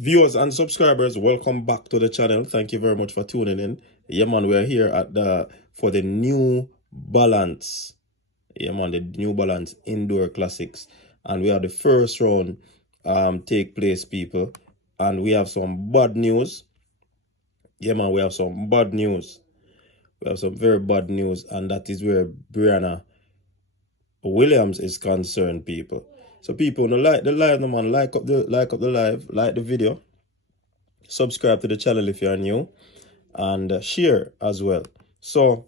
Viewers and subscribers, welcome back to the channel. Thank you very much for tuning in. Yeah, man, we're here at for the New Balance. Yeah, man, the New Balance Indoor Classics. And we have the first round take place, people. And we have some bad news. Yeah, man, we have some bad news. We have some very bad news. And that is where Briana Williams is concerned, people. So people, no like the live, no man, like up the live, like the video, subscribe to the channel if you are new, and share as well. So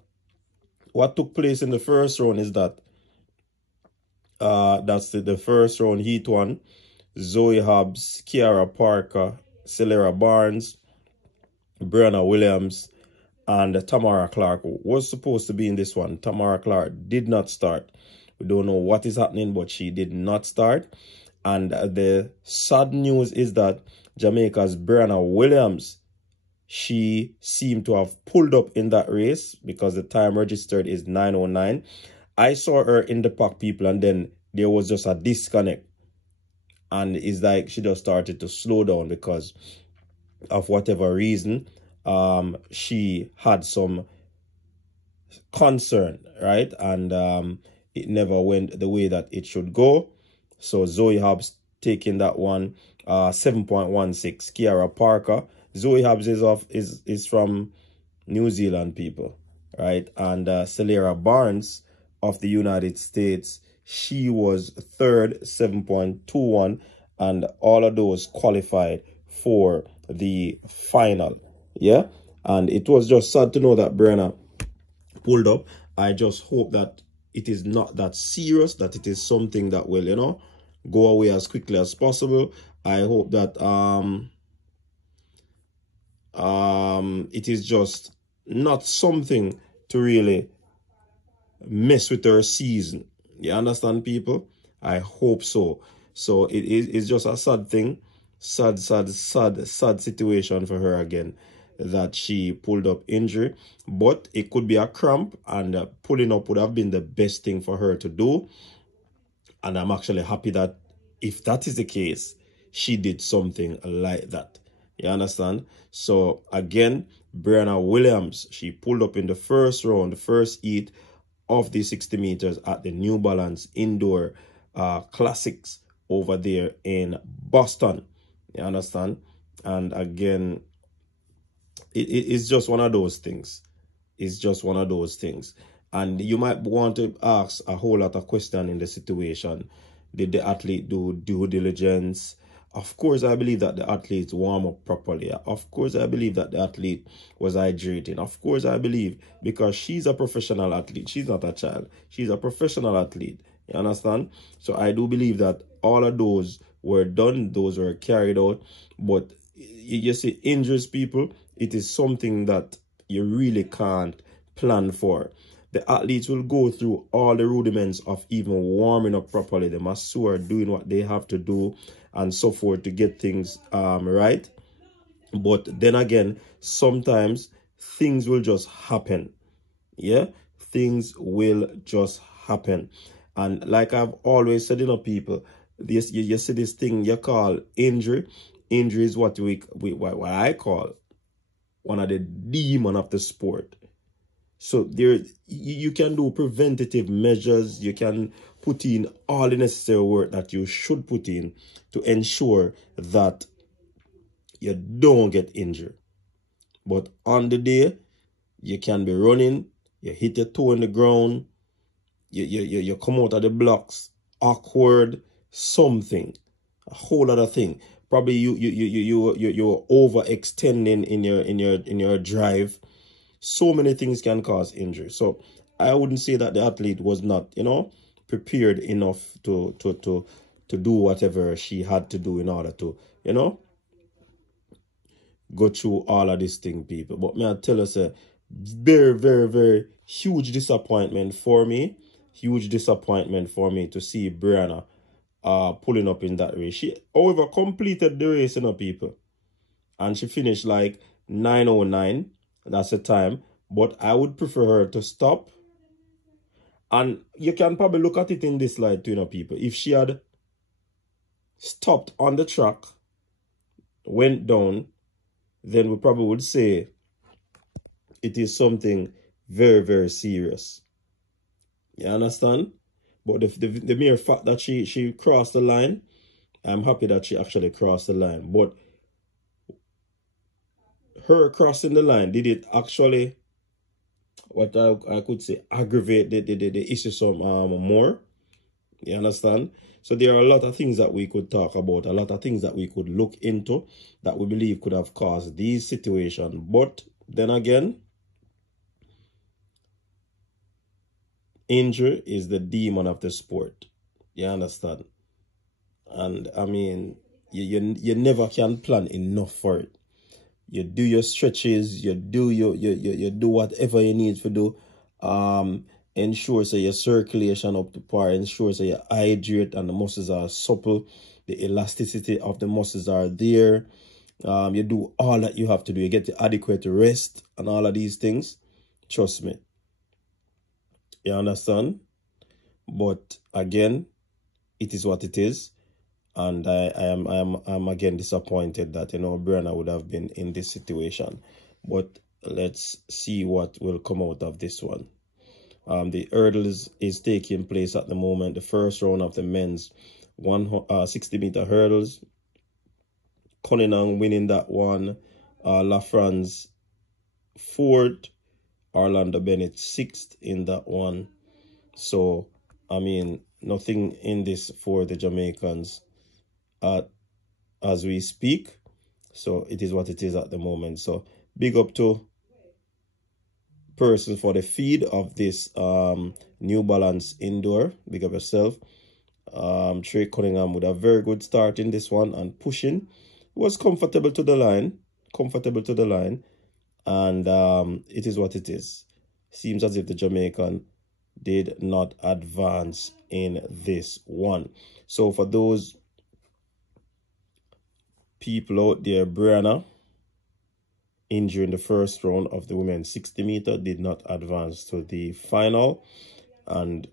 what took place in the first round is that that's the first round, Heat 1. Zoe Hobbs, Kiara Parker, Celera Barnes, Briana Williams, and Tamara Clark was supposed to be in this one. Tamara Clark did not start. We don't know what is happening, but she did not start. And the sad news is that Jamaica's Briana Williams, she seemed to have pulled up in that race because the time registered is 9:09. I saw her in the pack, people, and then there was just a disconnect. And it's like she just started to slow down because of whatever reason. She had some concern, right? And it never went the way that it should go. So Zoe Hobbs taking that one, 7.16. Kiara Parker. Zoe Hobbs is from New Zealand, people, right? And Celera Barnes of the United States, she was third, 7.21, and all of those qualified for the final. Yeah, and it was just sad to know that Briana pulled up. I just hope that it is not that serious, that it is something that will, you know, go away as quickly as possible. I hope that it is just not something to really mess with her season. You understand, people? I hope so. So it's just a sad thing, sad situation for her again, that she pulled up injury. But it could be a cramp, and pulling up would have been the best thing for her to do. And I'm actually happy that if that is the case, she did something like that. You understand? So again, Briana Williams, she pulled up in the first round, the first heat of the 60 meters at the New Balance Indoor Classics over there in Boston. You understand? And again, it's just one of those things. It's just one of those things. And you might want to ask a whole lot of questions in the situation. Did the athlete do due diligence? Of course, I believe that the athlete warm up properly. Of course, I believe that the athlete was hydrating. Of course, I believe, because she's a professional athlete. She's not a child. She's a professional athlete. You understand? So I do believe that all of those were done. Those were carried out. But you see, injuries, people, it is something that you really can't plan for. The athletes will go through all the rudiments of even warming up properly. The masseur doing what they have to do and so forth to get things right. But then again, sometimes things will just happen. Yeah, things will just happen. And like I've always said, you know, people, this you see this thing you call injury. Injury is what what I call one of the demon of the sport. So there, you can do preventative measures. You can put in all the necessary work that you should put in to ensure that you don't get injured. But on the day, you can be running, you hit your toe in the ground, you come out of the blocks, awkward, something, a whole other thing. Probably you're overextending in your drive. So many things can cause injury. So I wouldn't say that the athlete was not, you know, prepared enough to do whatever she had to do in order to, you know, go through all of this thing, people. But may I tell us, a very huge disappointment for me. Huge disappointment for me to see Briana pulling up in that race. She, however, completed the race, you know, people. And she finished like 9:09. That's the time. But I would prefer her to stop. And you can probably look at it in this light, you know, people. If she had stopped on the track, went down, then we probably would say it is something very, very serious. You understand? But the mere fact that she crossed the line, I'm happy that she actually crossed the line. But her crossing the line, did it actually, what I could say, aggravate the issue some more? You understand? So there are a lot of things that we could talk about, a lot of things that we could look into that we believe could have caused these situations. But then again, injury is the demon of the sport. You understand? And I mean, you never can plan enough for it. You do your stretches, you do you do whatever you need to do. Ensure so your circulation up to par, ensure so you hydrate and the muscles are supple, the elasticity of the muscles are there. You do all that you have to do. You get the adequate rest and all of these things. Trust me. You understand? But again, it is what it is. And I'm again disappointed that, Briana would have been in this situation. But let's see what will come out of this one. The hurdles is taking place at the moment. The first round of the men's 60-meter hurdles. Cunningham winning that one. LaFrance fourth. Orlando Bennett sixth in that one. So, I mean, nothing in this for the Jamaicans as we speak. So it is what it is at the moment. So big up to person for the feed of this New Balance indoor. Big up yourself. Trey Cunningham with a very good start in this one and pushing. Was comfortable to the line. And it is what it is. Seems as if the Jamaican did not advance in this one. So for those people out there, Briana, injured in the first round of the women's 60-meter, did not advance to the final. And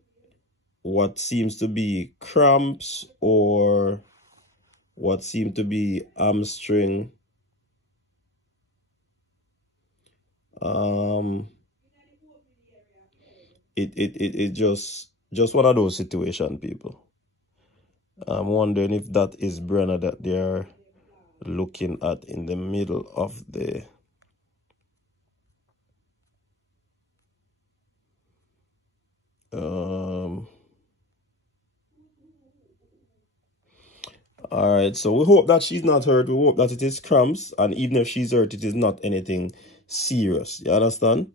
what seems to be cramps or what seemed to be hamstring, it just one of those situations, people. I'm wondering if that is Briana that they're looking at in the middle of the all right, so we hope that she's not hurt. We hope that it is cramps, and even if she's hurt, it is not anything serious. You understand?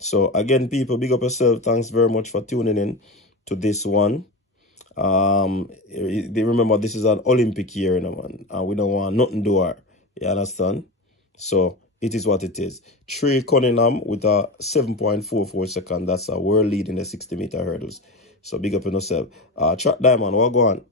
So again, people, big up yourself. Thanks very much for tuning in to this one. Remember, this is an Olympic year, man, and we don't want nothing to her. You understand? So it is what it is. Trey Cunningham with a 7.44 second. That's a world lead in the 60-meter hurdles. So big up on yourself. Track Diamond, what go on?